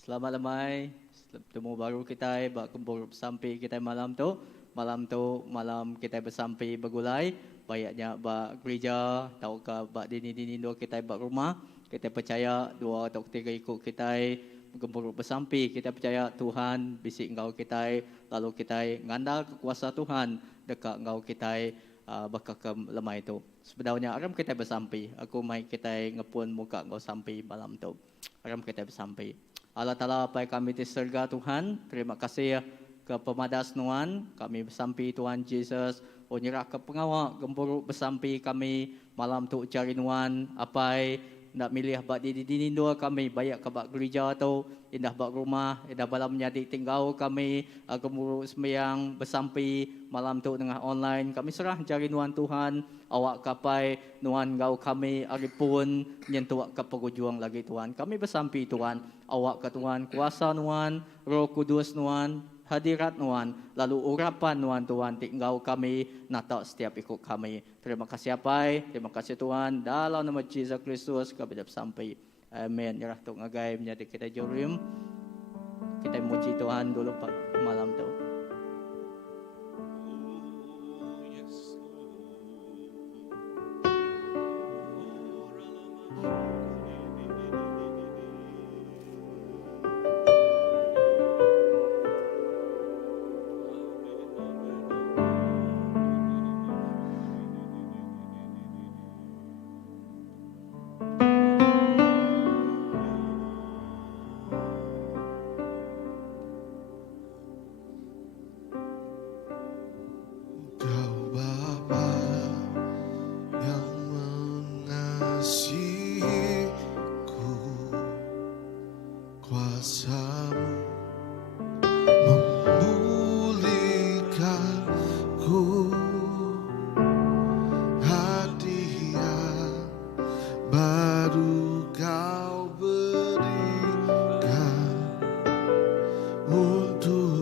Selamat lemai, temu baru kita berkumpul bersampai kita malam tu. Malam kita bersampai bergulai. Bayaknya bak gereja, tahu ke bak dini dua kita bak rumah. Kita percaya dua atau tiga ikut kita berkumpul bersampai. Kita percaya Tuhan bisik engkau kita, lalu kita ngandal kekuasa Tuhan dekat engkau kita bakal lemai itu. Sebenarnya aram kita bersampai. Aku mai kita ngepun muka engkau sampai malam tu. Aram kita bersampai. Allah Ta'ala pai kami di surga Tuhan. Terima kasih ke pemadas Nuan. Kami bersampai Tuhan Yesus. Nyerah ke pengawal gempuruk bersampai kami malam tu cari Nuan. Apai nak milih bak di dua kami bayak ke bak gereja tu. Indah bak rumah. Indah balam menjadi tinggal kami. Gempuruk sembahyang bersampai malam tu dengan online. Kami serah cari Nuan Tuhan. Awak kapai Nuan gau kami aripun nyentuh ke perjuang lagi Tuhan. Kami bersampai Tuhan. Awak ke Tuhan kuasa Nuan, Roh Kudus Nuan, hadirat Nuan, lalu urapan Nuan Tuhan tinggal kami natak setiap ikut kami. Terima kasih apai, terima kasih Tuhan. Dalam nama Yesus Kristus kami dah sampai. Amin. Nyerah tu ngagai menjadi kita jurim. Kita muji Tuhan dulu malam tu. Untuk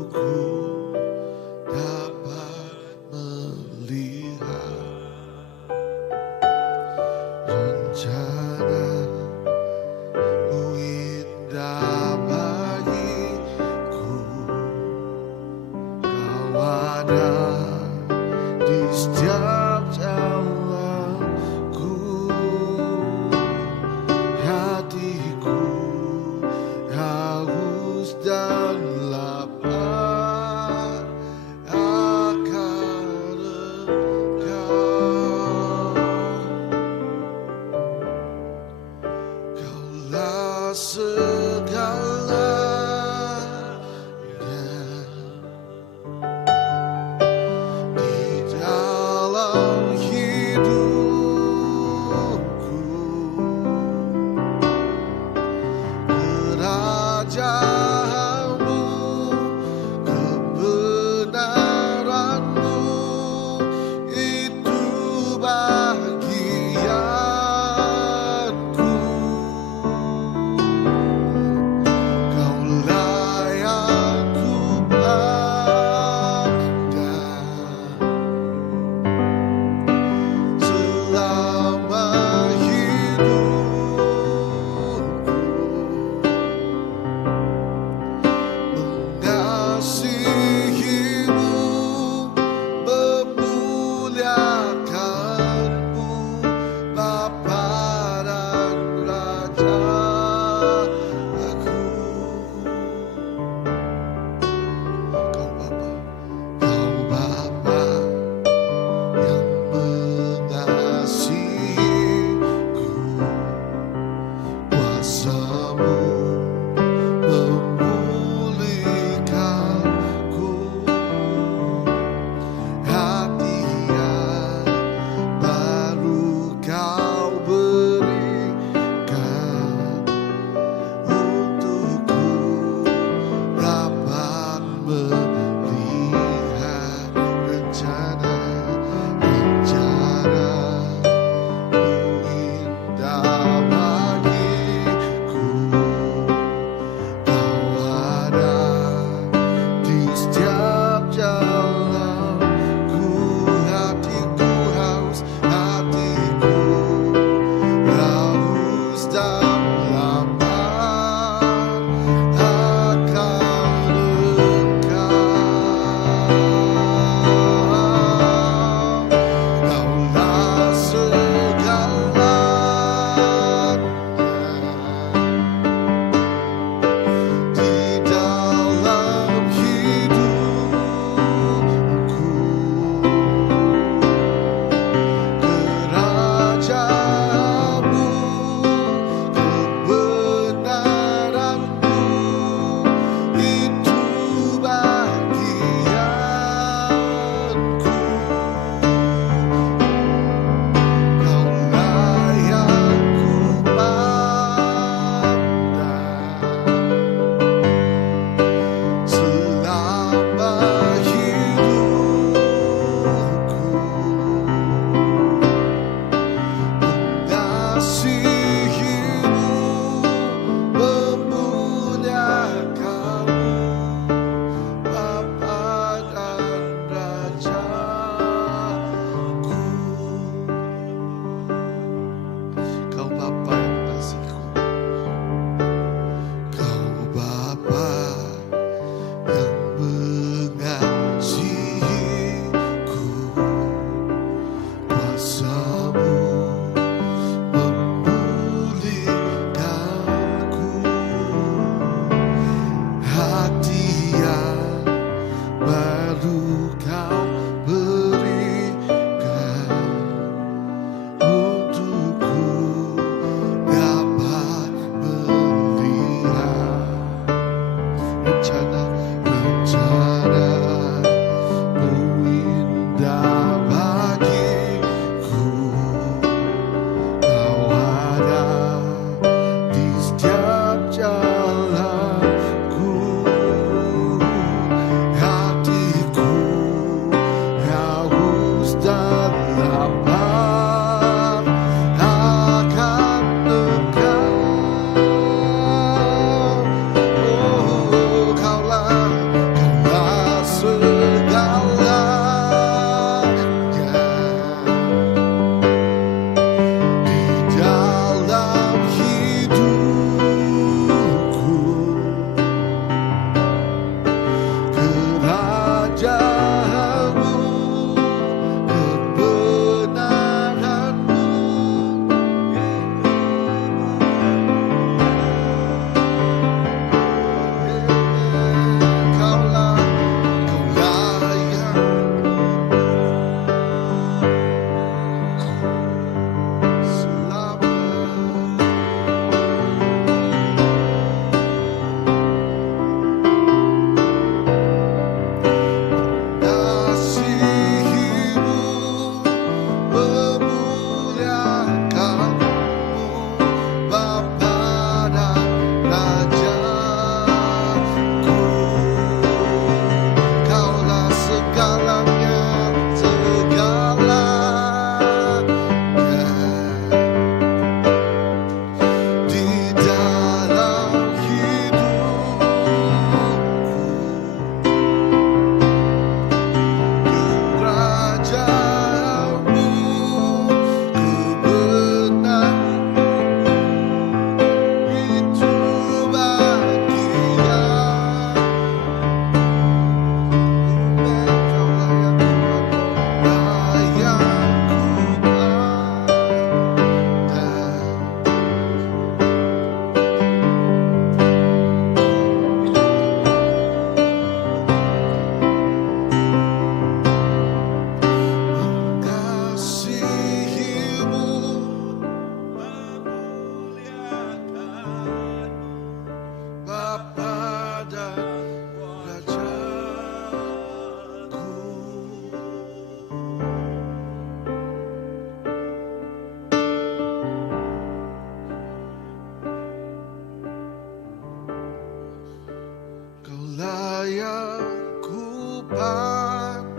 pandang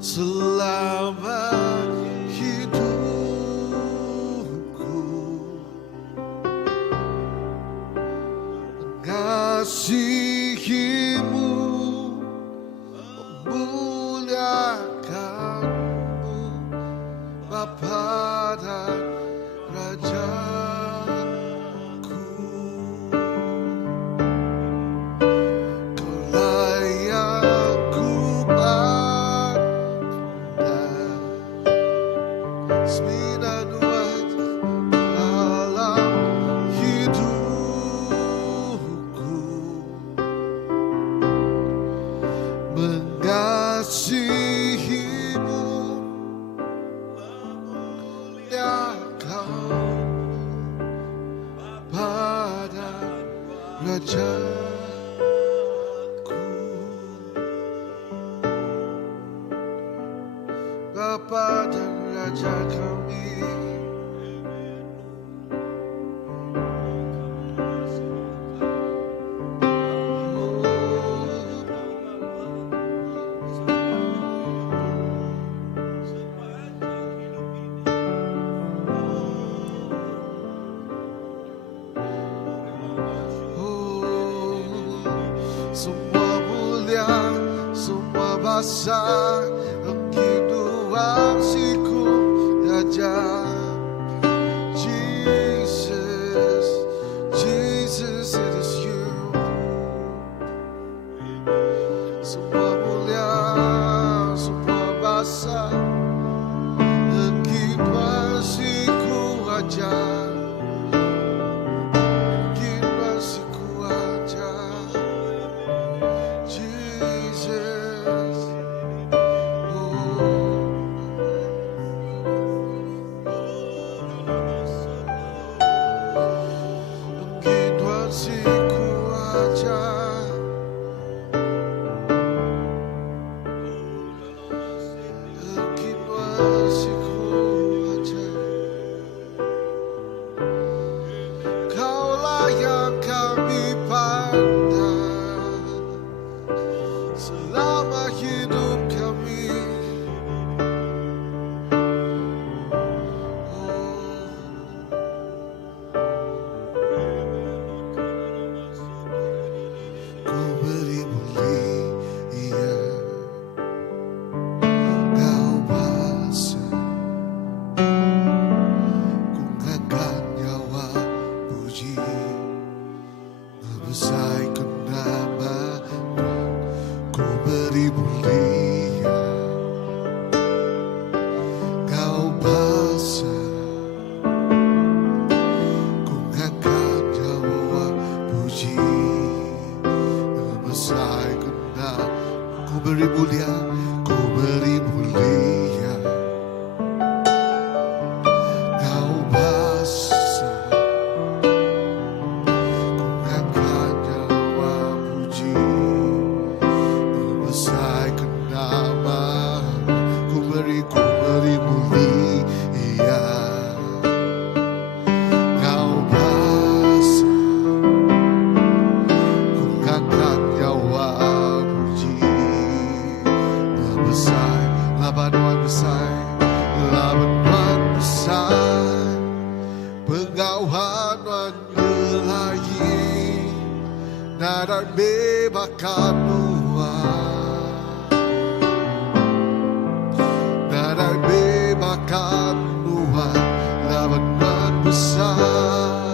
selama hidupku, mengasihimu, memuliakanmu, Bapa dan Rajaku. Kaulah yang ku pandang, sembilan buat dalam hidupku, mengasihimu, memuliakanmu, pada Rajaku, Bapa dan Raja kami. Semua mulia, semua bahasa, Engkinuasiku Raja. Jesus, Jesus, it is you. Semua mulia, semua bahasa, Engkinuasiku Raja. Engkinuasiku Raja. Jesus, Engkinuasiku Raja. Engkinuasiku Raja. Kaulah yang kami pandang selama hidup kami. Ku beri mulia, Kau bahasa, ku ngangkat nyawa puji, membesarkan nama. Ku beri mulia, Kau bahasa, ku ngangkat nyawa puji, membesarkan nama. Ku beri mulia, ku beri mulia, Kau bahasa, ku ngangkat nyawa puji, membesarkan nama. Ku beri mulia, Kau bahasa, ku ngangkat nyawa puji, membesar, labanan besar, labanan besar, penggawahan menyelahi, nadar bebakan luar, nadar bebakan luar, labanan besar,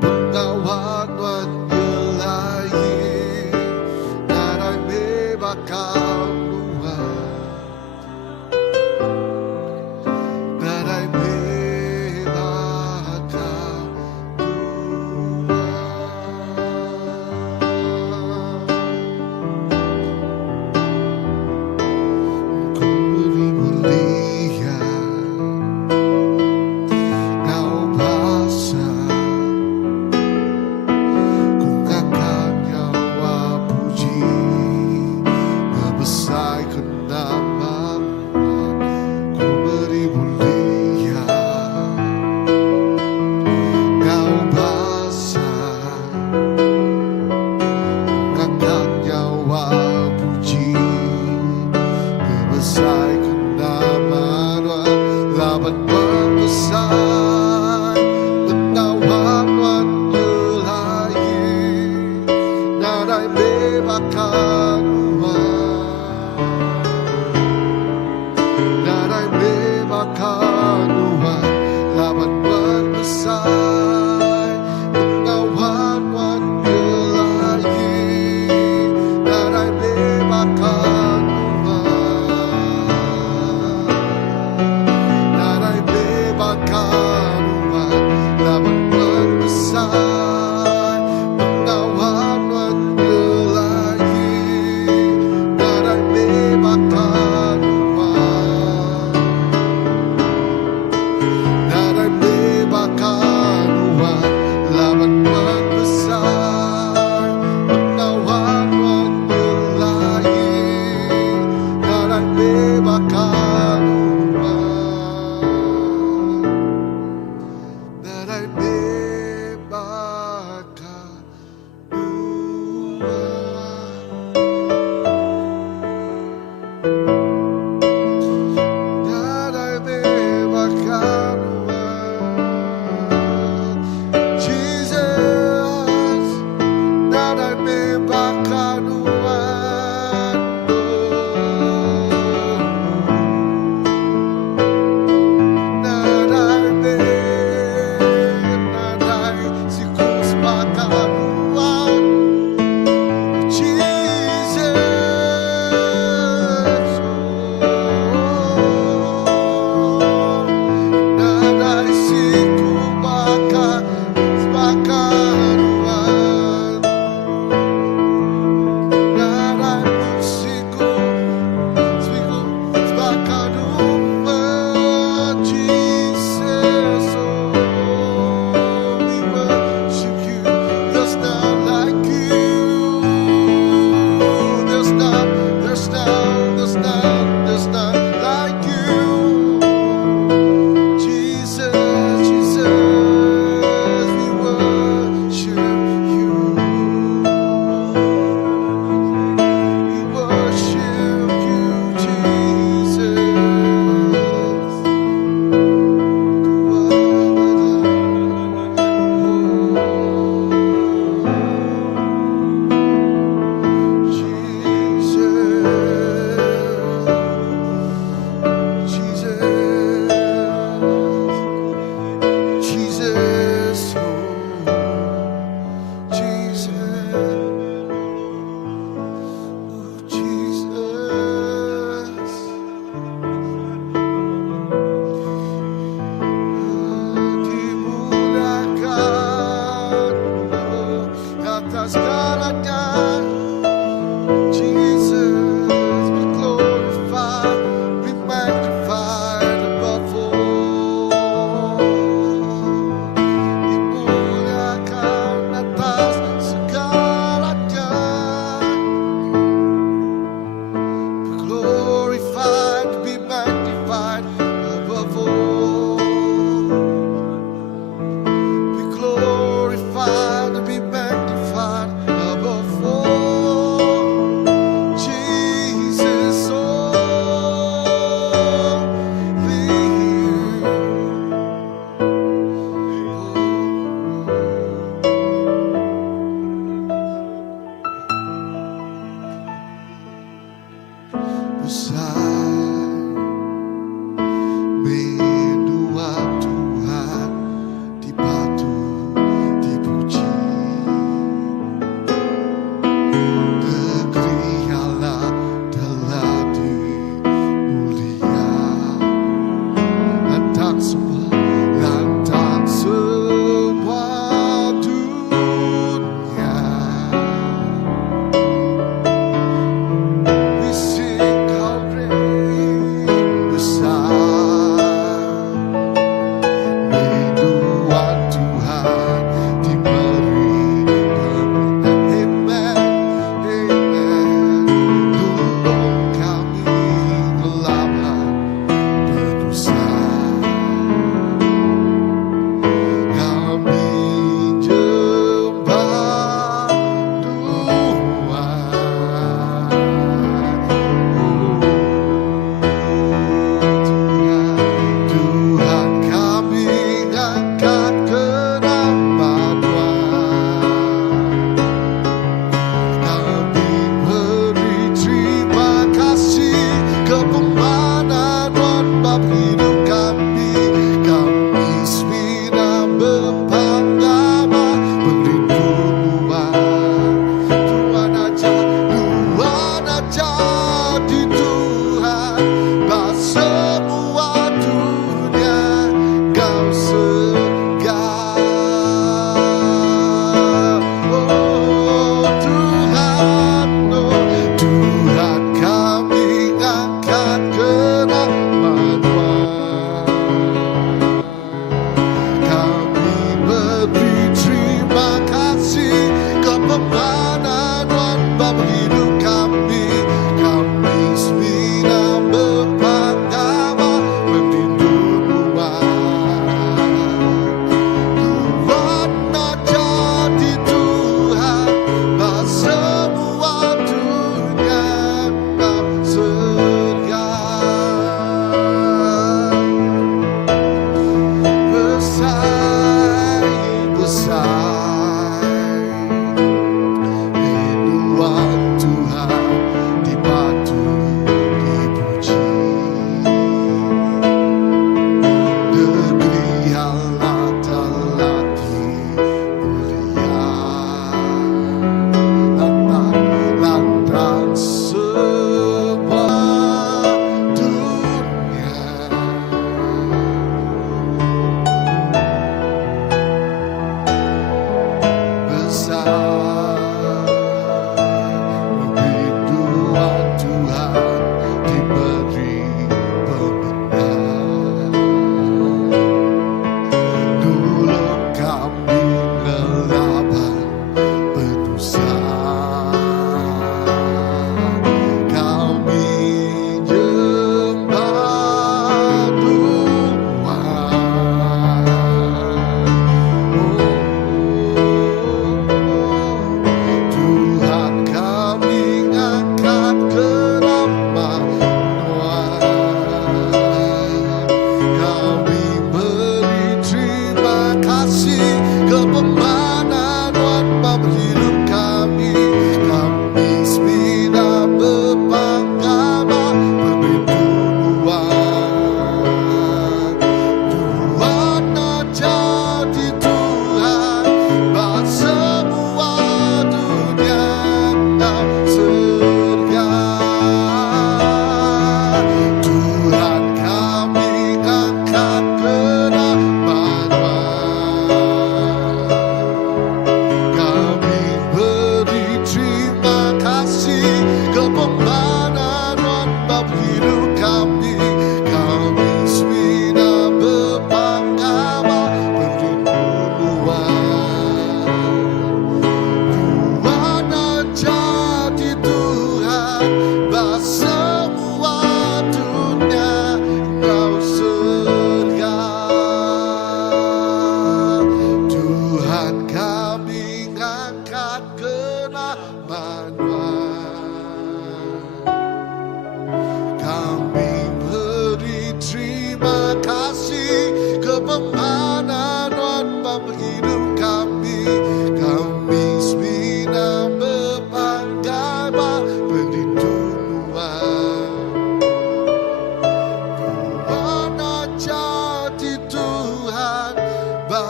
penggawahan menyelahi, nadar bebakan luar, nadar bebakan luar.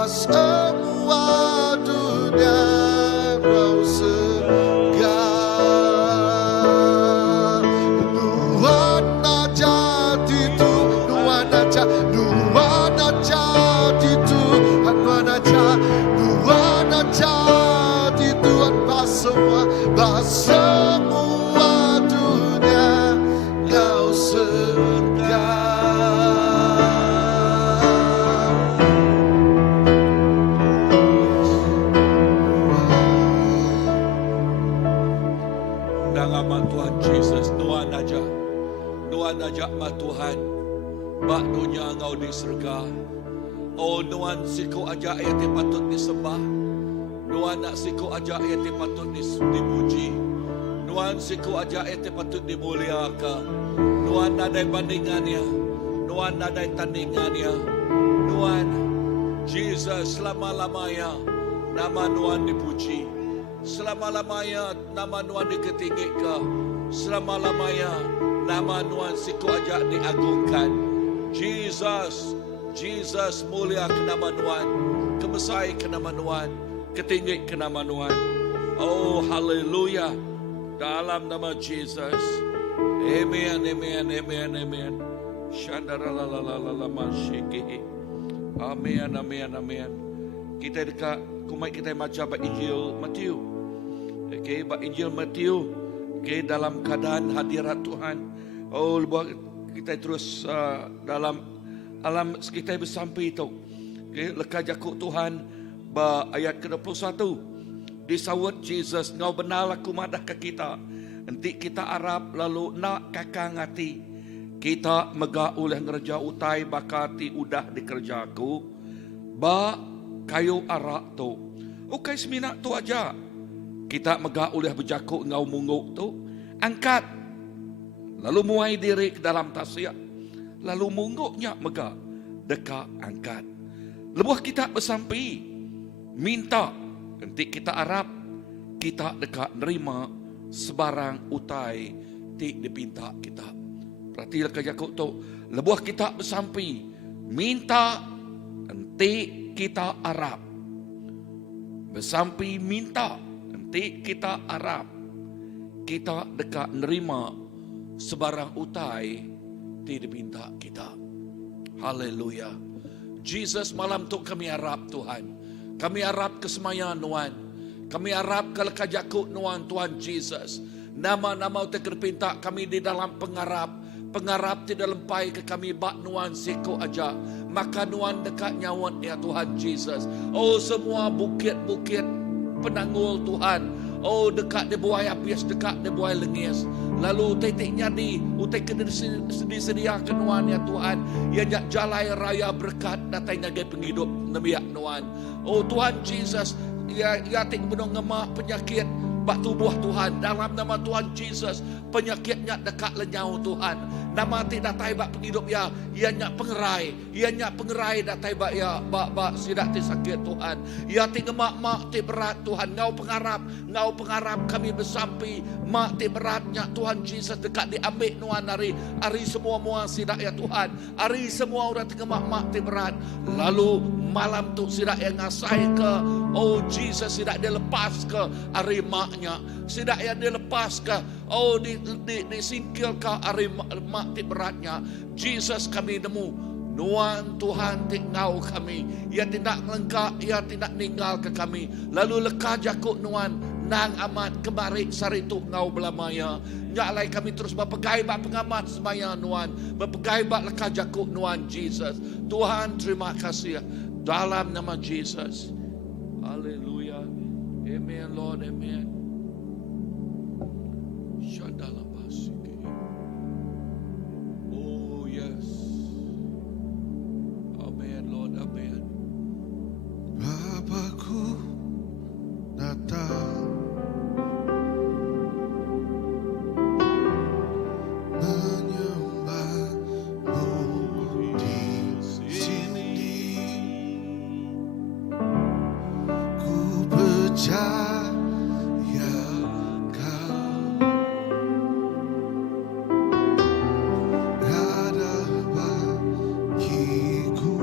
semua dunia kau segar. Nuana jati tu, nuana jati tu, nuana jati Tuhan semua dunia kau segar. Nama Tuhan Jesus, nuan aja ma Tuhan, bak dunia ngau di surga. Oh nuan siku aja ayat yang patut disembah, nuan nak siku aja ayat yang patut dipuji, nuan siku aja ayat yang patut dimuliakan, nuan nadai bandingannya, nuan nadai tandingannya, nuan Jesus selama-lamanya nama nuan dipuji. Selama-lamanya nama Nuhan diketinggikan. Selama-lamanya nama Nuhan siku aja diagungkan. Jesus mulia ke nama Nuhan, kebesai ke nama Nuhan, ketinggi ke nama Nuhan. Oh haleluya, dalam nama Jesus. Amen. Shandaralalalala masyiki. Amen. Kita dekat kumai kita baca Injil Matius. Okay, Injil Matius. Okay, dalam keadaan hadirat Tuhan. Oh, kita terus dalam alam kita bersampai itu. Okay, leka jakuk Tuhan ayat ke-21. Disawat Jesus, ngau benar aku madah ke kita. Nanti kita Arab lalu nak kakang hati. Kita megah oleh ngerja utai bakati udah dikerjaku. Kayu arak tu. Okay, seminak tu aja. Kita megah oleh berjakuk ngau munguk tu. Angkat. Lalu muai diri ke dalam tasya. Lalu munguknya megah. Dekat angkat. Lebuh kita bersampai. Minta. Nanti kita Arab. Kita dekat nerima sebarang utai. Tik dipinta kita. Perhatilah ke jakuk tu. Lebuh kita bersampai. Minta. Nanti kita Arab. Bersampai minta. Nanti kita Arab. Kita dekat nerima sebarang utai di dipinta kita. Haleluya. Jesus malam tu kami Arab Tuhan. Kami Arab kesemaya Nuan. Kami Arab ke lekajakuk Nuan Tuhan Jesus. Nama-nama terpinta kami di dalam pengarap. Pengarap tidak lempai ke kami bak Nuan siku aja. Maka Nuan dekat nyawat ya Tuhan Jesus. Oh semua bukit-bukit penanggul Tuhan. Oh dekat di buai apias, dekat di buai lengis. Lalu titiknya utai kena disediakan Nuan ya Tuhan. Ia jalai raya berkat datangnya gaya penghidup nemiak Nuan. Oh Tuhan Jesus, ia tik menung ngemak penyakit bak tubuh Tuhan. Dalam nama Tuhan Jesus, penyakitnya dekat lenyau Tuhan. Nama tidak datai bak penghidup ya, ia nyak pengerai datai bak ya bak sidak ti sakit Tuhan. Ia ti ngemak ti berat Tuhan, ngau pengarap kami bersampai mak ti beratnya Tuhan Jesus dekat diambil Nuan hari semua muang sidak ya Tuhan. Hari semua orang ti ngemak ti berat. Lalu malam tu sidak yang ngasai ke, oh Jesus sidak dia lepas ke hari maknya. Sidak yang dia lepas ke, oh disingkil ke hari mak ti beratnya. Jesus kami nemu Nuan Tuhan tinggal kami. Ia tidak lengkap, ia tidak ninggal ke kami. Lalu leka jakuk Nuan nang amat kemari saritu ngau belamaya. Nyaklai kami terus berpegai bak pengamat semaya Nuan. Berpegai bak leka jakuk Nuan Jesus. Tuhan terima kasih dalam nama Jesus. Haleluya. Amen Lord, amen. Shadalabasiki. Oh yes. Amen Lord, amen. Bapakku datang menyembahmu di sini. Ku percaya kau ada bagiku.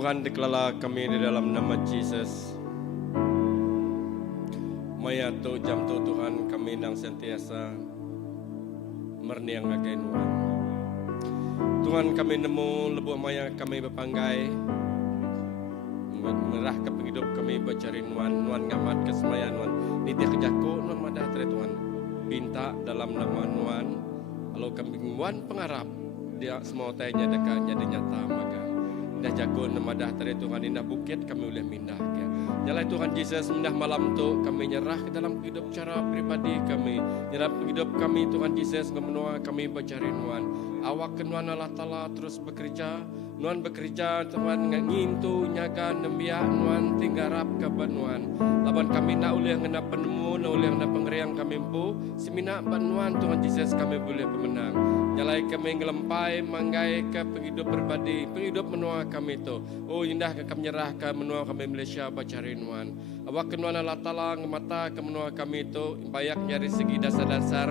Tuhan dikelala kami di dalam nama Yesus. Maya tu jam tu Tuhan kami nang sentiasa merniang ngagai Nuan. Tuhan kami nemu lebuh maya kami berpanggai merah ke hidup kami bercari Nuan ngamat kesemayan Nuan niti kejaku Nuan madah tere Tuhan pinta dalam nama Nuan kalau kami Nuan pengarap dia semua tanya dekat jadi nyata maga dah jago nama dah tere Tuhan indah bukit kami boleh mindah ke Nyalai Tuhan Yesus mindah malam tu kami nyerah ke dalam hidup cara pribadi kami nyerah hidup kami Tuhan Yesus menua kami bercari Nuan awak ke Nuan Allah Ta'ala terus bekerja Nuan bekerja Tuhan ngintu nyaga nembiak Nuan tinggarap ke Nuan laban kami nak ulih ngena penemu nak ulih ngena pengeriang kami pu semina Nuan Tuhan Yesus kami boleh pemenang nyalai kami ngelempai manggai ke penghidup berbadi penghidup menua kami tu oh indah ke kami nyerah ke menua kami Malaysia bacari Nuan awak ke Nuan Allah Ta'ala ngemata ke menua kami tu bayak dari segi dasar-dasar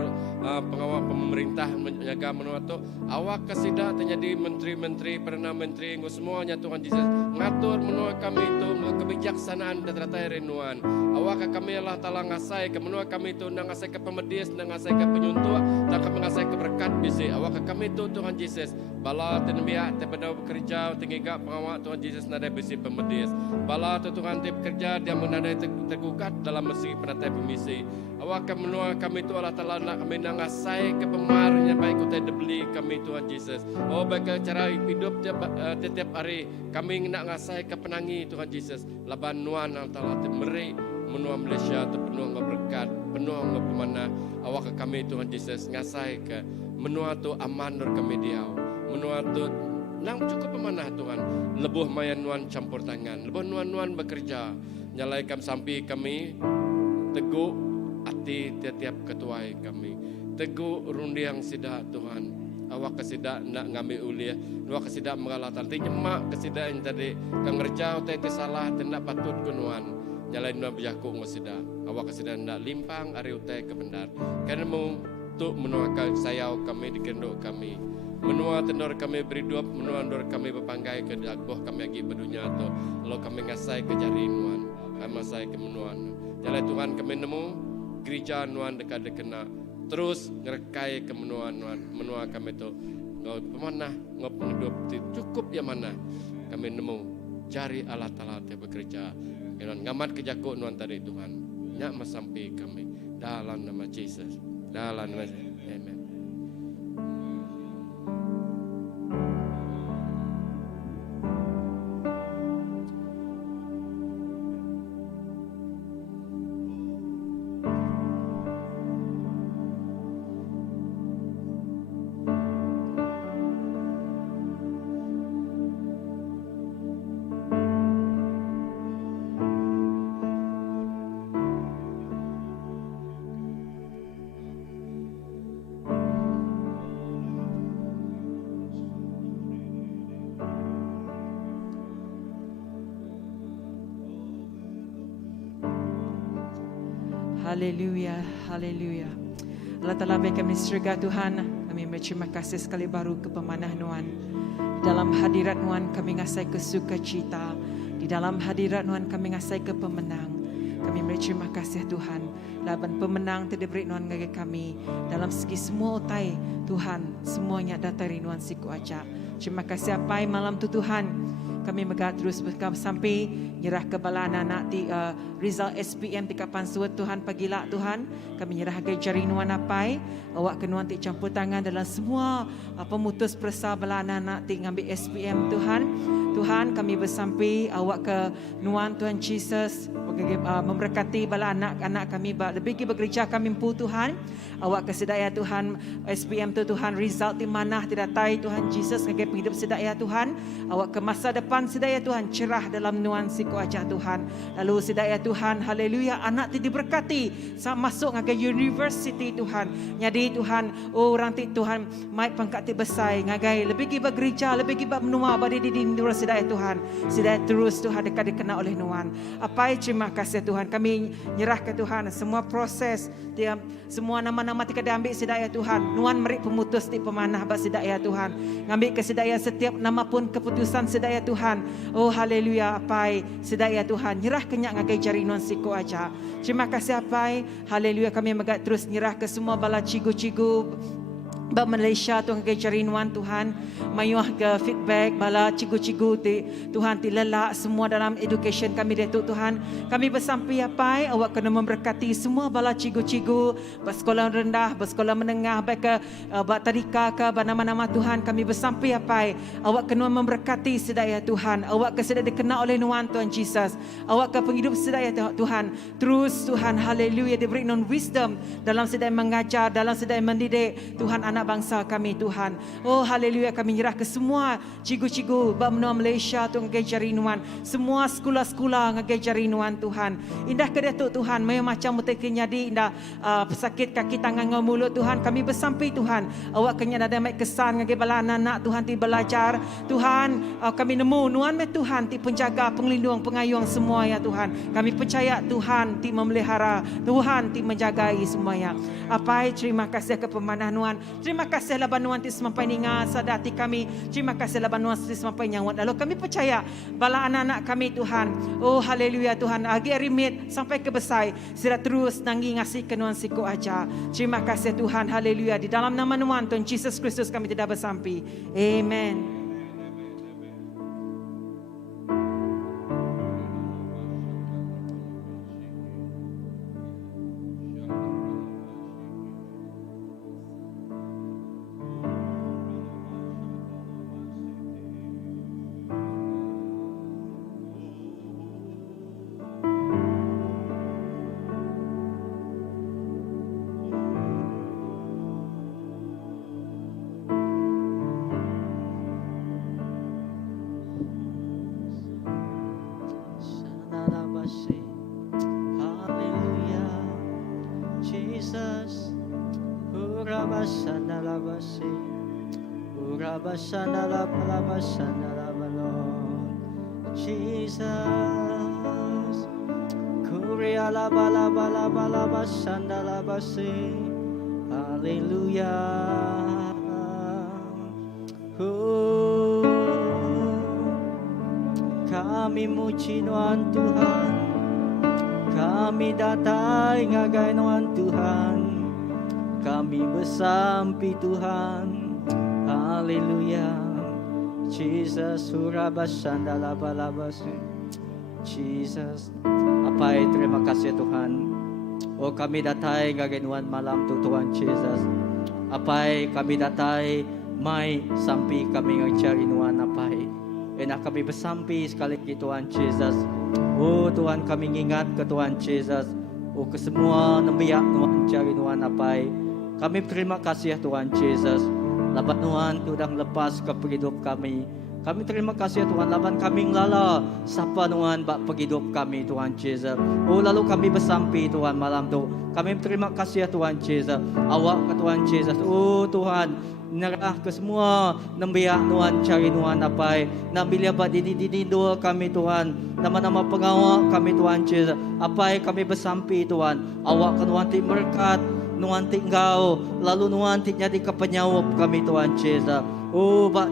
pengawal pemerintah menjaga menua tu awak kesida terjadi menteri-menteri perdana menteri semuanya Tuhan Yesus ngatur menua kami itu kebijaksanaan dan teratai renuan awak kami Allah Ta'ala ngasai ke menua kami itu ngasai ke pemedis ngasai ke penyuntuk dan kami ngasai ke berkat bisi awak kami itu Tuhan Yesus bala tenbiak tepada bekerja tinggiga pengawal Tuhan Yesus nada bisi pemedis bala Tuhan tiap kerja dia menadai tergugat dalam mesi penatai pemisi awak menua kami itu Allah Ta'ala nak kami ngasai ke pemarnya baik utai dibeli kami Tuhan Yesus oh baik cara hidup tiap hari kami nak ngasai ke penangi Tuhan Yesus laban Nuan Allah Ta'ala temeri menua Malaysia tu penuh berkat penuh pemana awak kami Tuhan Yesus ngasai ke menua tu aman nur kami diau menua tu nang cukup pemanah Tuhan lebuh mayan Nuan campur tangan lebuh Nuan bekerja nyalaikan sampai kami teguh hati tiap-tiap ketuai kami teguh rundiang sidak Tuhan awak kesidak nak ngambil uliah awak kesidak mengalatan artinya mak kesidak yang tadi kang ngerjau tadi salah tidak patut kunuan nyalain Nuan berjaku ngosidak awak kesidak nak limpang ari utai ke benar karena mau tu menua sayau kami dikenduk kami menua tendor kami beridup menua tendor kami berpanggai ke dagoh kami lagi berdunia tu lalu kami ngasai ke jari Nuan kami ngasai ke menua nyalain Tuhan kami nemu gereja Nuan dekat kena terus ngerekai ke menua Nuan menua kami tu ngau pemanah ngau penghidup cukup yang mana kami nemu jari Allah Ta'ala te bekerja Nuan ngamat kejaku Nuan tadi Tuhan nyak masampi kami dalam nama Yesus dalam nama Amen. Haleluya, haleluya. Allah Ta'ala bagi kami surga Tuhan. Kami berterima kasih sekali baru ke pemanah Nuan. Di dalam hadirat Nuan kami ngasai ke sukacita. Di dalam hadirat Nuan kami ngasai ke pemenang. Kami berterima kasih Tuhan. Laban pemenang terdiri Nuan ngagi kami. Dalam segi semua utai Tuhan. Semuanya datari Nuan siku aja. Terima kasih apai malam tu Tuhan. Kami megah terus sampai nyerah ke bala anak di Rizal SPM di kapan suat Tuhan pagilah Tuhan. Kami nyerah ke jari Nuan apai. Awak ke Nuan ti campur tangan dalam semua pemutus persa bala anak ti ngambil SPM Tuhan. Tuhan kami bersampai awak ke Nuan Tuhan Jesus memberkati bala anak-anak kami lebih bekerja kami pu Tuhan. Awak kesedaya Tuhan SPM tu Tuhan result di mana tidak tahu Tuhan Jesus ngagep hidup sedaya Tuhan. Awak ke masa depan sedaya Tuhan cerah dalam nuansi kuaja Tuhan. Lalu sedaya Tuhan haleluya anak ti diberkati masuk ngagep university Tuhan. Jadi Tuhan orang ti Tuhan mai pangkat ti besai ngagai lebih bekerja lebih menua badi di university sida ya Tuhan. Sida terus Tuhan dekat dikenal oleh Nuan. Apa terima kasih Tuhan. Kami nyerah ke Tuhan semua proses dia semua nama-nama tika diambil sida ya Tuhan. Nuan meri pemutus di pemanah bak sida ya Tuhan. Ngambil ke sida ya setiap nama pun keputusan sida ya Tuhan. Oh haleluya apai sida ya Tuhan. Nyerah kenyak ngagai jari Nuan siko aja. Terima kasih apai. Haleluya kami megat terus nyerah ke semua bala cigu-cigu ba Malaysia Tuhan ke cari Nuan Tuhan mayuah ke feedback bala cigu-cigu Tuhan ti lelak semua dalam education kami Datuk Tuhan kami bersampai apai awak kena memberkati semua bala cigu-cigu bersekolah rendah bersekolah menengah baik ke ba tadika ke ba nama-nama Tuhan kami bersampai apai awak kena memberkati sedaya Tuhan awak ke sedaya dikenal oleh Nuan Tuhan Jesus awak ke penghidup sedaya Tuhan terus Tuhan haleluya diberi non wisdom dalam sedaya mengajar dalam sedaya mendidik Tuhan anak bangsa kami Tuhan. Oh haleluya kami nyerah ke semua cigu-cigu benua Malaysia Tuhan ngajari Nuan. Semua sekolah-sekolah ngajari Nuan Tuhan. Indah ke Datuk Tuhan. Maya macam mutakin jadi indah pesakit kaki tangan dengan mulut Tuhan. Kami bersampai Tuhan. Awak kena ada mai kesan ngagai bala anak Tuhan ti belajar. Tuhan kami nemu Nuan me Tuhan ti penjaga, penglindung, pengayuh semua ya Tuhan. Kami percaya Tuhan ti memelihara, Tuhan ti menjagai semuanya. Apai terima kasih ke pemanah Nuan. Terima kasih laban Nuan ti semampai ninga sadati kami. Terima kasih laban Nuan ti semampai nyawat. Lalu kami percaya bala anak-anak kami Tuhan. Oh haleluya Tuhan. Agi arimit sampai ke besai. Sira terus nangi ngasih ke Nuan siku aja. Terima kasih Tuhan. Haleluya. Di dalam nama Nuan Tuhan Yesus Kristus kami tidak bersampai. Amen. Hallelujah, Jesus. Urabashana labasi, Urabashana labashana labalon. Jesus, Kuria labalabashana labasi. Hallelujah. Kami muji Nuan Tuhan, kami datang ngagai Nuan Tuhan, kami bersampai Tuhan, haleluya. Jesus, surabashanda labalabasu. Jesus, apai terima kasih Tuhan. Oh kami datang ngagai Nuan malam tu Tuhan Jesus. Apai kami datang mai sampai kami ngecari Nuan apai. Enak kami bersampai sekali lagi Tuhan Jesus. Oh Tuhan kami ingat ke Tuhan Jesus. Oh ke semua nembiak Tuhan cari Tuhan apai. Kami terima kasih Tuhan Jesus. Laban Tuhan sudah lepas ke hidup kami. Kami terima kasih Tuhan. Laban kami ngelala sapa Tuhan bak hidup kami Tuhan Jesus. Oh lalu kami bersampai Tuhan malam tu. Kami terima kasih Tuhan Jesus. Awak ke Tuhan Jesus. Oh Tuhan. Nyerah ke semua nembiak Nuan cari Nuan apai nambil apa di dua kami Tuhan nama-nama pengawal kami Tuhan Jesus apai kami bersampai Tuhan awak ke Nuan ti berkat Nuan ti engkau lalu Nuan ti jadi kepenyawab kami Tuhan Jesus oh bak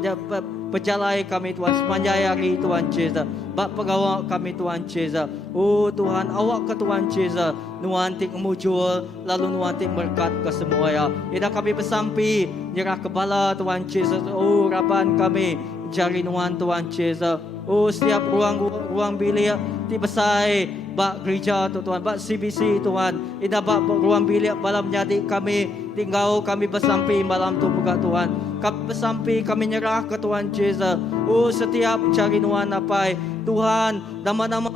pejalai kami Tuhan sepanjang hari Tuhan Jesus bak pegawai kami Tuhan Jesus oh Tuhan awak ke Tuhan Jesus Nuan tik muncul lalu Nuan tik berkat ke semua ya ida kami bersampai nyerah kepala Tuhan Jesus oh raban kami jari Nuan Tuhan Jesus oh setiap ruang bilik ti besai bak gereja tu Tuhan bak CBC Tuhan ida bak ruang bilik malam jadi kami tinggal kami bersampai malam tu buka Tuhan kami bersampai kami nyerah ke Tuhan Jesus oh setiap cari Nuan apai Tuhan nama-nama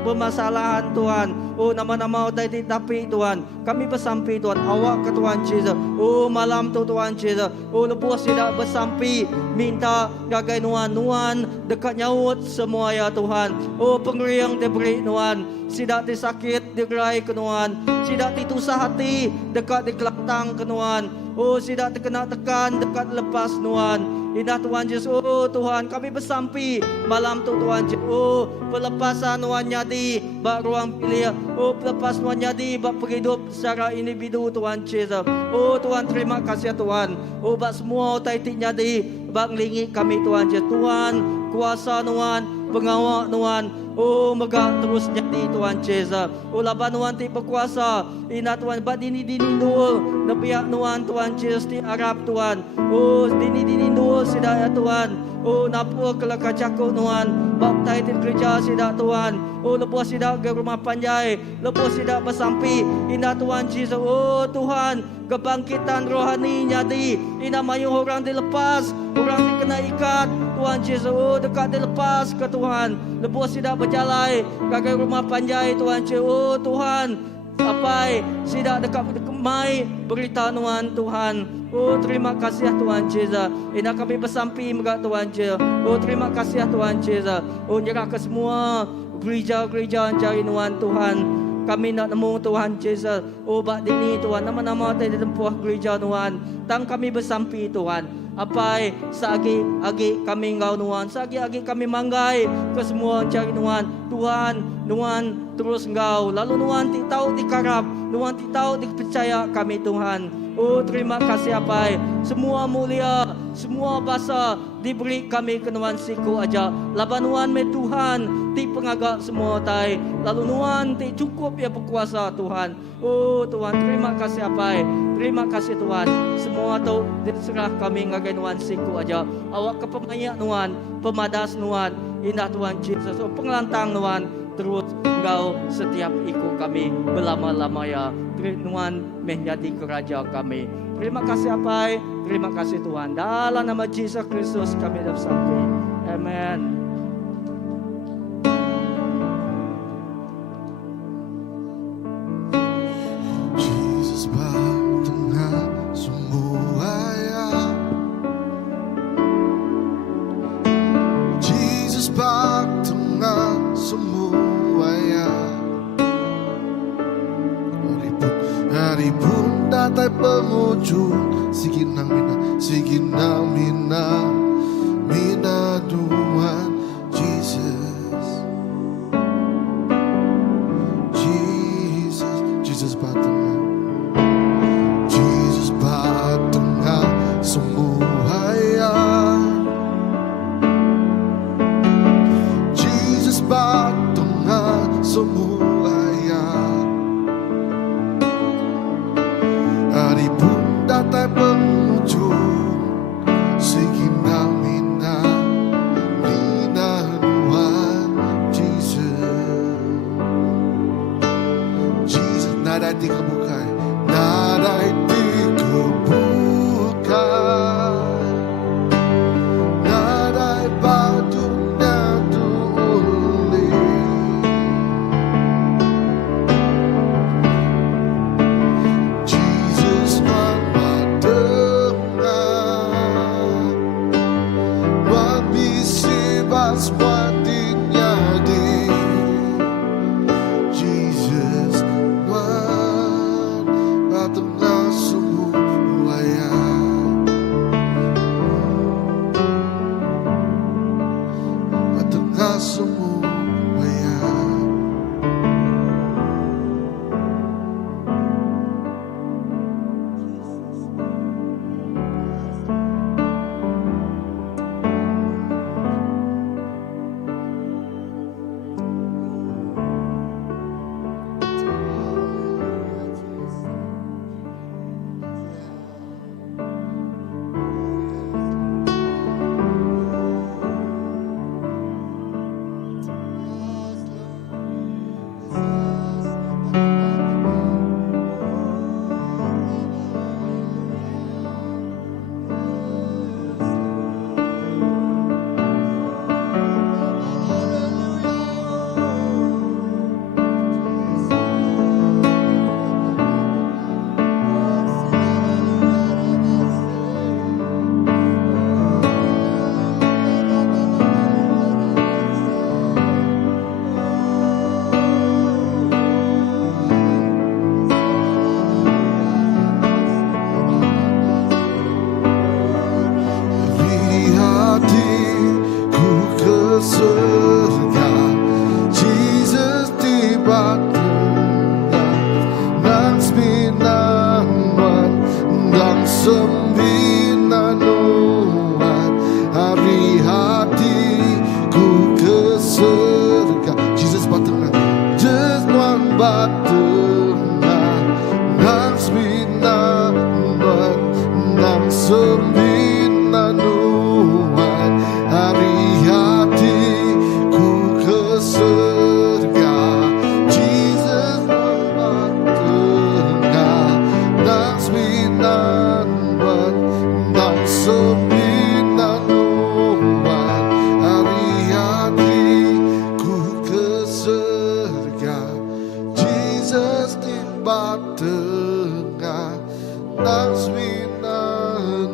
permasalahan Tuhan oh nama-nama tapi Tuhan kami bersampai Tuhan awak ke Tuhan Jesus oh malam tu Tuhan Jesus oh lepas tidak bersampai minta gagai Nuan dekat nyaut semua ya Tuhan oh pengeriang diberi Nuan sidak disakit digerai ke Nuan sidak ditusah hati dekat dikelantang ke Nuan oh sidak terkena tekan dekat lepas Nuan Indah Tuhan Yesus, oh Tuhan kami bersampi malam tu Tuhan Yesus. Oh pelepasan Tuhan nyadi bak ruang pilih. Oh pelepas Tuhan nyadi bak hidup secara individu Tuhan Yesus. Oh Tuhan terima kasih Tuhan. Oh bak semua taiti nyadi bak ngelingi kami Tuhan Yesus. Tuhan kuasa Tuhan, pengawal Tuhan. Oh megak terus jadi Tuhan Yesus. Oh laban Tuhan ti berkuasa. Ina Tuhan bat dini dua nepiak Tuhan Yesus ti Arab Tuhan. Oh dini dua sidak ya Tuhan. Oh napur kelaka cakup Tuhan. Baptai ti gereja sidak Tuhan. Oh lepas sidak ke rumah panjai, lepas sidak bersampi. Ina Tuhan Yesus. Oh Tuhan kebangkitan rohani nyadi. Ina mayu orang dilepas, orang dikena ikat. Tuhan Yesus, oh dekat dilepas ke Tuhan. Lepas sidak berjalan ke rumah panjai Tuhan Yesus. Oh Tuhan, sampai sidak dekat mai berita Tuhan. Oh terima kasih Tuhan Yesus. Ina kami bersampi megat Tuhan Yesus. Oh terima kasih Tuhan Yesus. Oh nyerah ke semua gereja-gereja cari Tuhan. Kami nak nemu Tuhan Yesus. Oh bak dini Tuhan, nama-nama di tempuh gereja Tuhan. Tang kami bersampi Tuhan. Apai seagi kami engkau Tuhan, seagi kami manggai ke semua cari Tuhan terus engkau. Lalu Tuhan ti tahu dikarap, Tuhan ti tahu dipercaya kami Tuhan. Oh terima kasih apai, semua mulia, semua bahasa diberi kami ke Tuhan siku aja. Laban Tuhan me Tuhan ti pengagak semua tai. Lalu Tuhan ti cukup ya berkuasa Tuhan. Oh Tuhan terima kasih apai, terima kasih Tuhan. Semua tu diserah kami ngagai Tuhan siku aja. Awak kepemayak Tuhan, pemadas Tuhan, indah Tuhan Yesus. Oh pengelantang Tuhan, terus engkau setiap ikut kami berlama-lama ya. Tuhan menjadi kerajaan kami. Terima kasih apai, terima kasih Tuhan. Dalam nama Yesus Kristus kami bersampai. Amen. Jesus bak tengah semua ya. Jesus bak tengah semua ya. Haripun datai penghujung Siginang mina Tuhan Jesus. Jesus batengah, Jesus batengah semua ya. Jesus batengah semua ya. Hari pun datai penghujung Siginang mina Tuhan Jesus. Jesus nadai ti kebukai, nadai ti kebukai, nadai batunya tuli. Jesus mama dengar, mabisi bas wadinya di. Jesus batengah batengah nang seminan nang sembinanuan hari hatiku ke surga. Jesus batengah nang seminan nang sembinanuan hari hatiku ke surga. Jesus di batengah nang seminan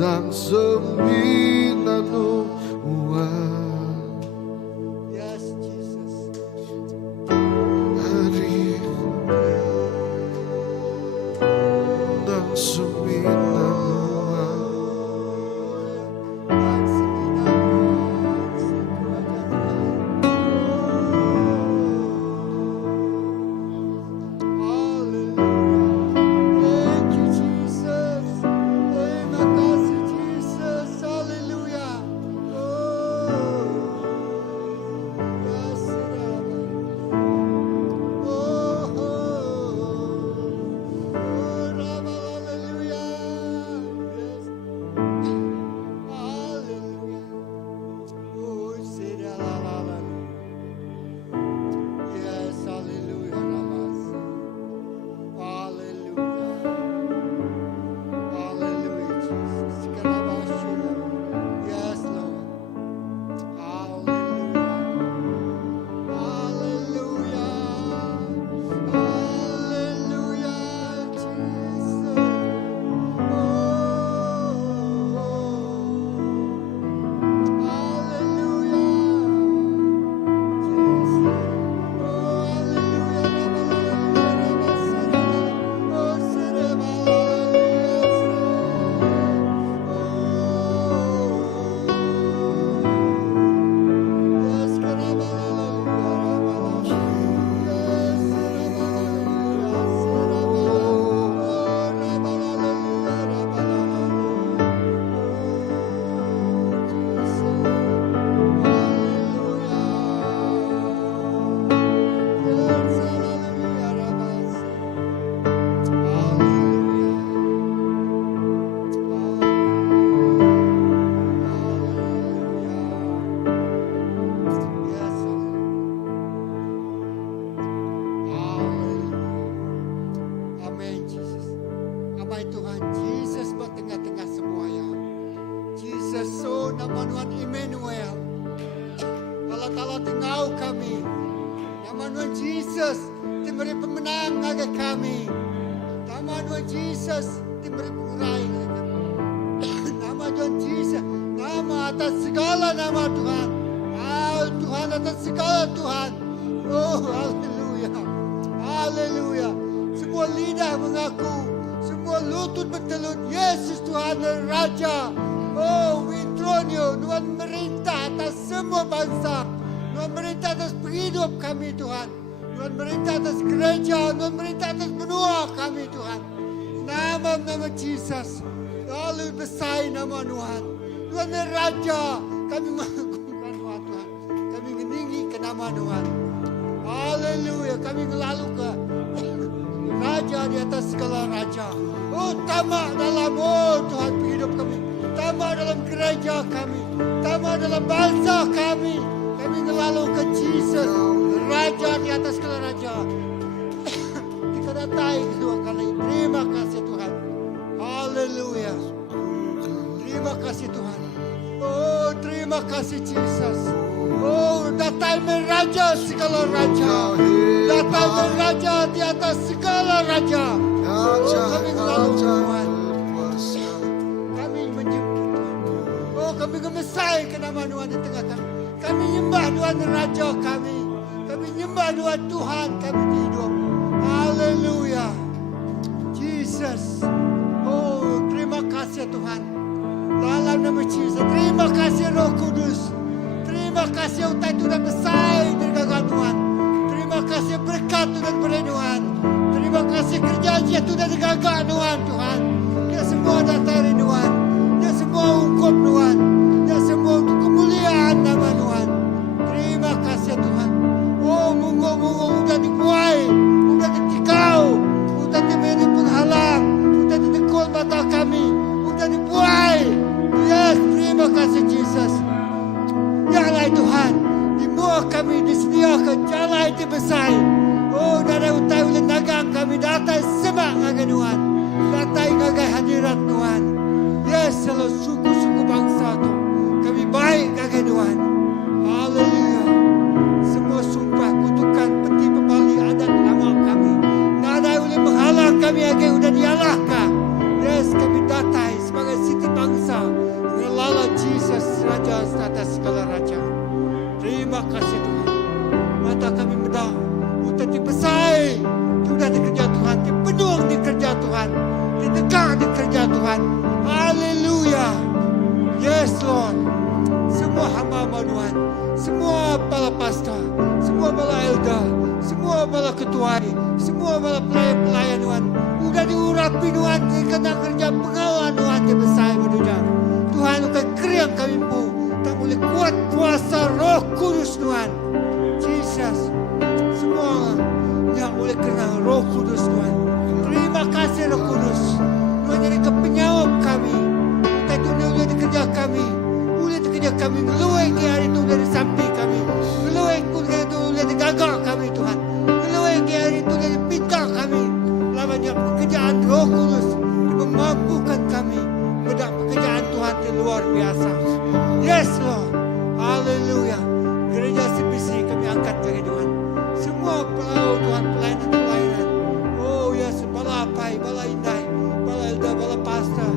nang sembinanuan. Yes, Jesus. Hari nang sembinanuan. Thank you, Jesus. Terima kasih, Jesus. Hallelujah. Oh, yes, oh, Rama, hallelujah. Yes, hallelujah. Oh, Sira, la, la, la. Yes, hallelujah, Ramas. Hallelujah. Hallelujah, Jesus. Karabashira. Yes, Lord. Hallelujah. Hallelujah. Hallelujah, Jesus. Oh. Hallelujah. Amin, Jesus. Amai Tuhan, Jesus bertengah-tengah semuanya. Jesus, so nama Tuhan Emmanuel. Allah Ta'ala tengau kami. Nama Tuhan Jesus, diberi pemenang bagi kami. Nama Tuhan Jesus, diberi perai bagi kami. Nama Tuhan Jesus, nama atas segala nama Tuhan. Tuhan atas segala Tuhan. Oh, haleluya. Haleluya. Semua lidah mengaku, semua lutut bertelut, Yesus Tuhan dan Raja. Oh, we throne you. Tuhan merintah atas semua bangsa. Tuhan merintah atas hidup kami, Tuhan. Tuhan merintah atas gereja. Tuhan merintah atas benua kami, Tuhan. Nama Jesus. Lalu besar nama Tuhan. Tuhan dan Raja. Kami mengagungkan Tuhan. Kami meninggi ke nama Tuhan. Haleluya. Kami lalu ke Raja di atas segala raja. Oh, tamak dalam, oh Tuhan, hidup kami. Tamak dalam gereja kami. Tamak dalam bangsa kami. Kami lalu ke Jesus, Raja di atas segala raja. Kita datai kedua kali. Terima kasih Tuhan. Haleluya. Terima kasih Tuhan. Oh, terima kasih Jesus. Oh, datang meraja segala raja. Datang meraja di atas segala raja. Oh, kami lalu Tuhan. Kami menjemput Tuhan. Oh, kami gemesai ke nama Tuhan di tengah kami. Kami nyembah Tuhan Raja kami. Kami nyembah Tuhan kami hidup. Haleluya. Jesus. Oh, terima kasih Tuhan. Dalam nama Jesus. Terima kasih Roh Kudus. Terima kasih utai Tuhan besar dari Tuhan. Terima kasih berkat Tuhan beri Tuhan. Terima kasih kerja Tuhan dari Tuhan. Dia semua datang dari Tuhan. Dia semua hukum Tuhan. Dia semua untuk kemuliaan nama Tuhan. Terima kasih Tuhan. Oh, munggu udah dibuat. berat Tuhan. Yes, selalu suku-suku bangsa tu. Kami baik kagak Tuhan. Haleluya. Semua sumpah, kutukan, peti pembali adat lama kami. Nada boleh menghalang kami agar udah dialahkan. Yes, kami datai sebagai siti bangsa. Ngelala Jesus, Raja atas segala raja. Terima kasih Tuhan. Mata kami medah. Untuk dibesai. Sudah dikerja Tuhan. Dipenuh dikerja Tuhan. Ditegak dikerja Tuhan. Haleluya. Yes Lord. Semua hamba-hamba Tuhan. Semua bala pastor. Semua bala elder. Semua bala ketua. Semua bala pelayan-pelayan Tuhan. Sudah diurapi Tuhan. Kena kerja pengawalan Tuhan. Dia besar menuja. Tuhan bukan keriang kami pun. Tak boleh kuat kuasa Roh Kudus Tuhan. Jesus. Semua yang boleh kena Roh Kudus Tuhan. Terima kasih Roh Kudus. Tuhan jadi kepenyawab kami. Kita dunia boleh dikerja kami. Boleh dikerja kami. Ngeluai ke hari itu dari samping kami. Ngeluai ke hari itu dari gagak kami Tuhan. Ngeluai ke hari itu dari pintar kami. Lamanya pekerjaan Roh Kudus. Memampukan kami. Bedak pekerjaan Tuhan yang luar biasa. Yes Lord. Hallelujah. Gereja CBC kami angkat lagi Tuhan. Semua Tuhan pelayanan-pelayanan. Oh yes, bala apai, bala indai, bala elda, bala pastor.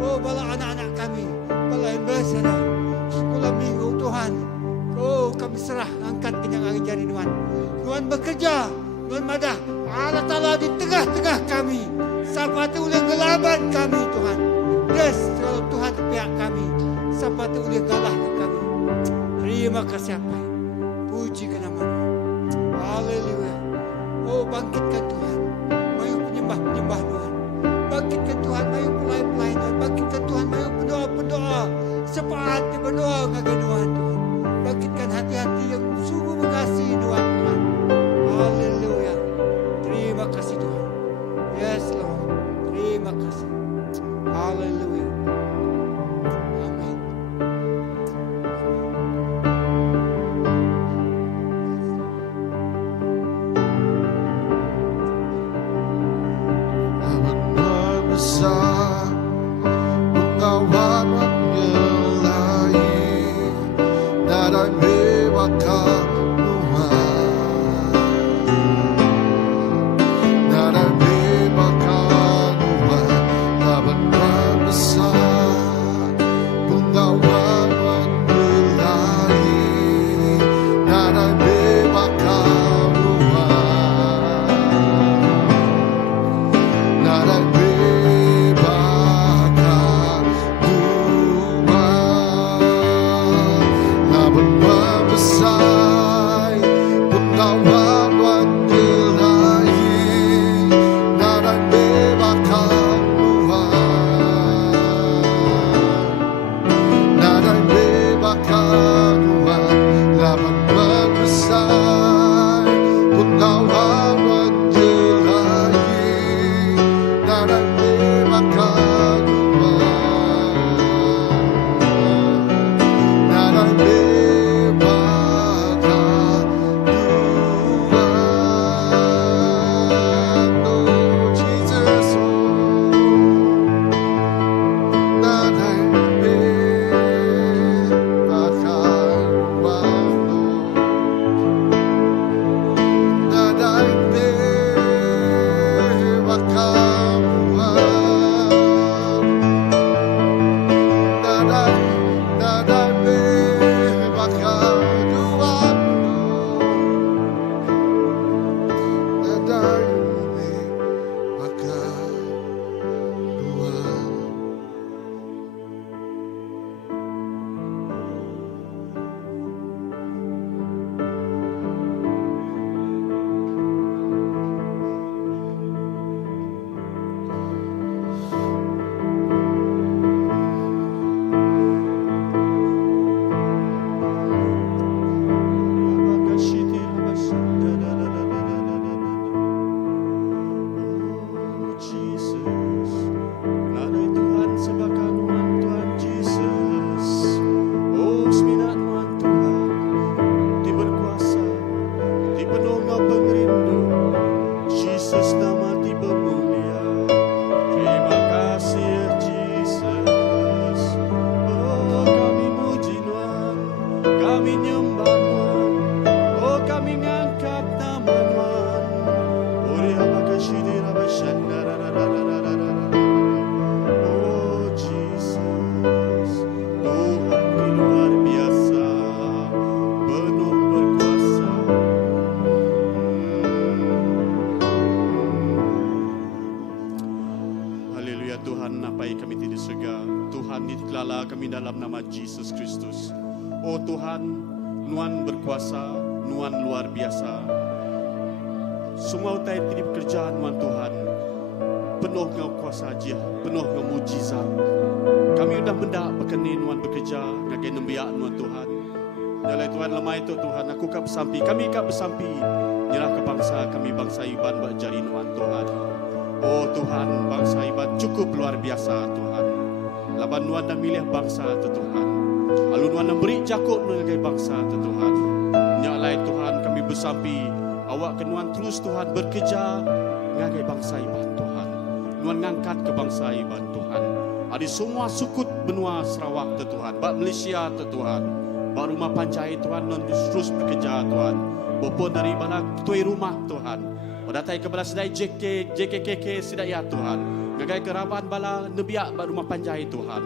Oh bala anak-anak kami, bala ambassador. Sekolah minggu Tuhan. Oh kami serah angkat kenyang hari jari Tuhan. Tuhan bekerja, Tuhan madah. Allah Ta'ala di tengah-tengah kami. Siapa tu boleh gelaban kami Tuhan. Yes, kalau Tuhan di pihak kami. Siapa tu boleh galah ke kami. Terima kasih apa. Puji ke nama Tuhan. Haleluya. Oh bangkitkan Tuhan. Mayu penyembah-penyembah Tuhan. Bangkitkan Tuhan. Mayu pelayan-pelayan Tuhan. Bangkitkan Tuhan. Mayu pendoa-pendoa. Cepat hati berdoa kepada Tuhan. Bangkitkan hati-hati yang sungguh mengasihi Tuhan. Haleluya. Terima kasih Tuhan. Yes Lord. Terima kasih. Haleluya. Amin. di surga. Tuhan dikelala kami dalam nama Yesus Kristus. Oh Tuhan, Nuan berkuasa, Nuan luar biasa. Semua utai tadi pekerjaan Nuan Tuhan, penuh dengan kuasa Dia, penuh dengan mujizat. Kami sudah mendak berkenan Nuan bekerja, ngagai nembiak Nuan Tuhan. Jalai Tuhan lemah itu Tuhan, aku kap bersampi, kami kap bersampi, nyerah ke bangsa kami, bangsa Iban berjari Nuan Tuhan. Oh Tuhan, bangsa Iban cukup luar biasa Tuhan. Laban Nuan dah milih bangsa itu Tuhan. Lalu Nuan dah beri jakut mengenai bangsa itu Tuhan. Nyalai Tuhan kami bersampi, awak ke Nuan terus Tuhan bekerja mengenai bangsa Iban Tuhan. Nuan ngangkat ke bangsa Iban Tuhan. Ada semua sukut benua Sarawak itu Tuhan, bak Malaysia itu Tuhan. Bak rumah panjai Tuhan, Nuan terus bekerja Tuhan. Bopon dari balak tuai rumah Tuhan. Berdatai kepada sedai JKKK sedaya Tuhan. Ngagai kerabat bala nebiak bak rumah panjai Tuhan.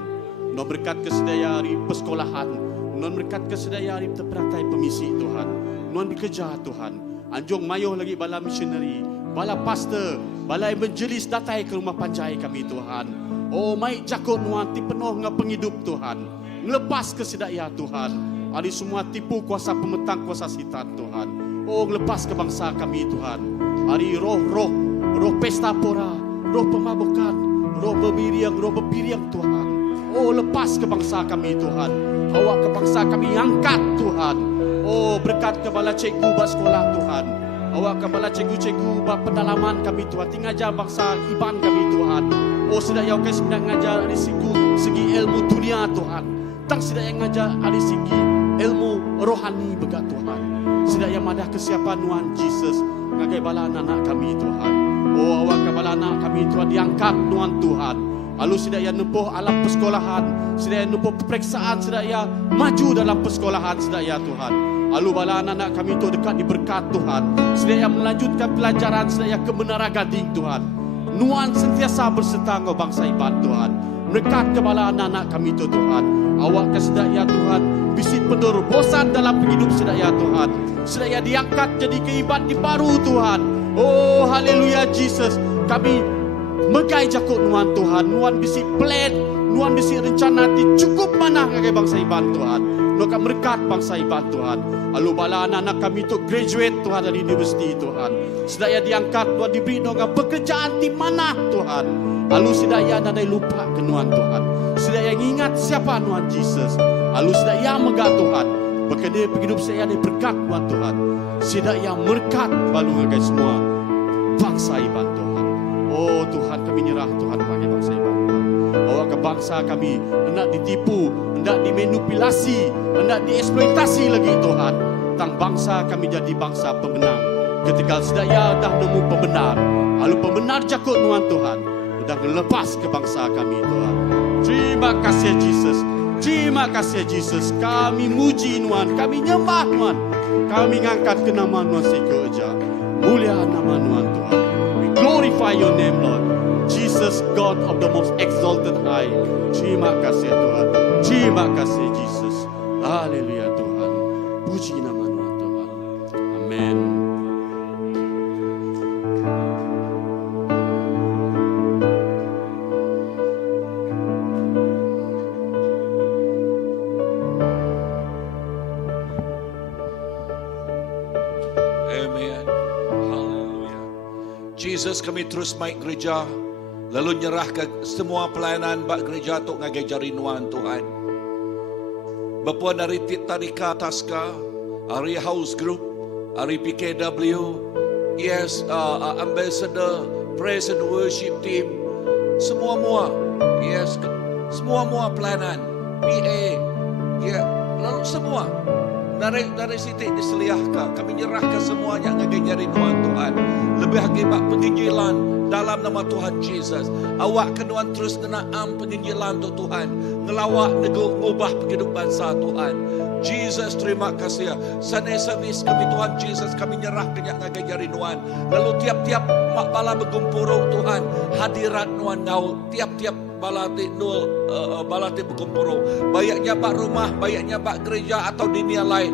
Nuan berkat kesedaya hari persekolahan. Nuan berkat kesedaya hari terperatai pemisi Tuhan. Nuan bekerja Tuhan. Anjung mayuh lagi bala missionary, bala pastor, bala evangelis datai ke rumah panjai kami Tuhan. Oh mai jakut Nuan ti penuh dengan penghidup Tuhan. Ngelepas kesedaya Tuhan. Ada semua tipu kuasa pemetang, kuasa setan Tuhan. Oh lepas ke bangsa kami Tuhan. Hari roh pesta pora, roh pemabukan, roh bermiriang, roh berpiriang Tuhan. Oh lepas ke bangsa kami Tuhan. Awak ke bangsa kami angkat Tuhan. Oh berkat kepada cikgu buat sekolah Tuhan. Awak kepada cikgu-cikgu buat pendalaman kami Tuhan. Tingajar bangsa Iban kami Tuhan. Oh sedaya awak sedang ngajar dari segi ilmu dunia Tuhan. Tang sedaya ngajar dari segi ilmu rohani begat Tuhan. Sedaya madah kesiapan Tuhan Yesus ngagai bala anak kami Tuhan. Oh awak bala anak kami Tuhan diangkat Tuhan. Lalu sedaya nempuh alam persekolahan, sedaya nempuh peperiksaan, sedaya maju dalam persekolahan sedaya Tuhan. Lalu bala anak kami itu dekat diberkat Tuhan. Sedaya melanjutkan pelajaran, sedaya ke Menara Gading Tuhan. Nuan sentiasa berserta dengan bangsa Iban Tuhan. Menekat kepala anak-anak kami itu Tuhan. Awak kesedaya Tuhan, bisi penerobosan dalam hidup sedaya Tuhan. Sedaya diangkat jadi keiban di baru Tuhan. Oh haleluya Jesus. Kami megai jakut Nuan Tuhan. Nuan bisi plan, Nuan bisi rencana di cukup mana ngagai bangsa Iban Tuhan. Nuan akan merekat bangsa Iban Tuhan. Lalu bala anak-anak kami itu graduate Tuhan dari universiti Tuhan. Sedaya diangkat Tuhan, diberi dengan pekerjaan di mana Tuhan. Lalu sedaya nadai lupa ke Nuan Tuhan. Sedaya ingat siapa Nuan Jesus. Lalu sedaya megah Tuhan. Berkena hidup saya ada berkat Nuan Tuhan. Sedaya merekat balu ngagai semua bangsa Iban Tuhan. Oh Tuhan, kami nyerah Tuhan bagi bangsa Iban Tuhan. Awak ke bangsa kami hendak ditipu, hendak dimanipulasi, hendak dieksploitasi lagi Tuhan. Tang bangsa kami jadi bangsa pemenang. Ketika sedaya dah nemu pembenar, lalu pembenar jakut Nuan Tuhan, dah lepas ke bangsa kami Tuhan. Terima kasih Jesus. Terima kasih Jesus. Kami muji Nuan, kami nyembah Nuan. Kami ngangkat ke nama Nuan sekerja. Mulia nama Nuan Tuhan. We glorify your name Lord. Jesus, God of the most exalted high. Terima kasih Tuhan. Terima kasih Jesus. Haleluya Tuhan. Puji nama Nuan Tuhan. Amen. Amen. Haleluya. Jesus, kami terus maik gereja. Lalu nyerahkan semua pelayanan bak gereja tok ngagai jari Nuan Tuhan. Bapa dari Tarika Taska, dari House Group, dari PKW, yes, Ambassador, Praise and Worship Team, semua yes, semua pelayanan, PA, ya, lalu semua. Dari situ diseliahkan, kami nyerahkan semuanya ngagai jari Nuan Tuhan. Lebih lagi bak penginjilan dalam nama Tuhan Jesus. Awak kenuan terus kena penginjilan tu Tuhan. Ngelawak nego ubah kehidupan bangsa Tuhan. Jesus, terima kasih. Sunday service kami Tuhan Jesus, kami nyerah kenyak ngagai jari Nuan. Lalu tiap-tiap mak bala bergumpurung Tuhan, hadirat Nuan ngau tiap-tiap balati nul balati berkumpul. Bayaknya bak rumah, bayaknya bak gereja atau dunia lain.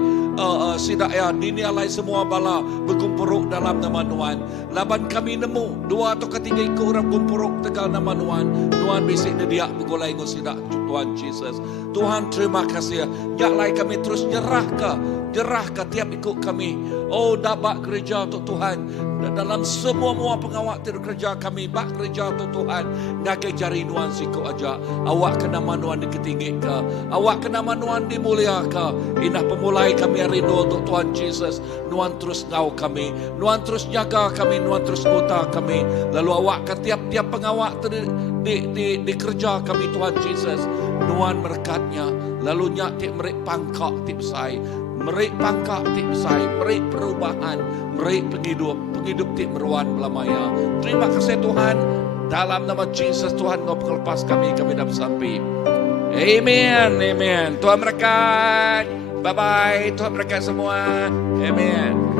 sidak ya dinialai semua bala berkumpuruk dalam nama Tuhan. Laban kami nemu 2 atau 3 ikut orang kumpuruk tegal nama Tuhan. Tuhan bisik dia bergolai ngos sidak Tuhan Yesus. Tuhan terima kasih. Jaklai kami terus nyerah ke tiap ikut kami. Oh dabak gereja untuk Tuhan. Dalam semua pengawak tidur kerja kami bak gereja untuk Tuhan. Ngakai jari Tuhan siku aja. Awak kena manuan diketinggi ke. Awak kena manuan dimulia ke. Inah pemulai kami rindu untuk Tuhan Yesus. Tuhan terus ngau kami. Tuhan terus jaga kami. Tuhan terus ngota kami. Lalu awak ke tiap pengawak di kerja kami Tuhan Yesus. Tuhan berkatnya. Lalu nyak tik merik pangkak tik besai. Merik pangkak tik besai. Merik perubahan. Merik penghidup tik meruan belamaya. Terima kasih Tuhan. Dalam nama Yesus Tuhan kau lepas kami dah bersampai. Amen. Tuhan berkat. Bye bye. Tuhan berkat semua. Amen.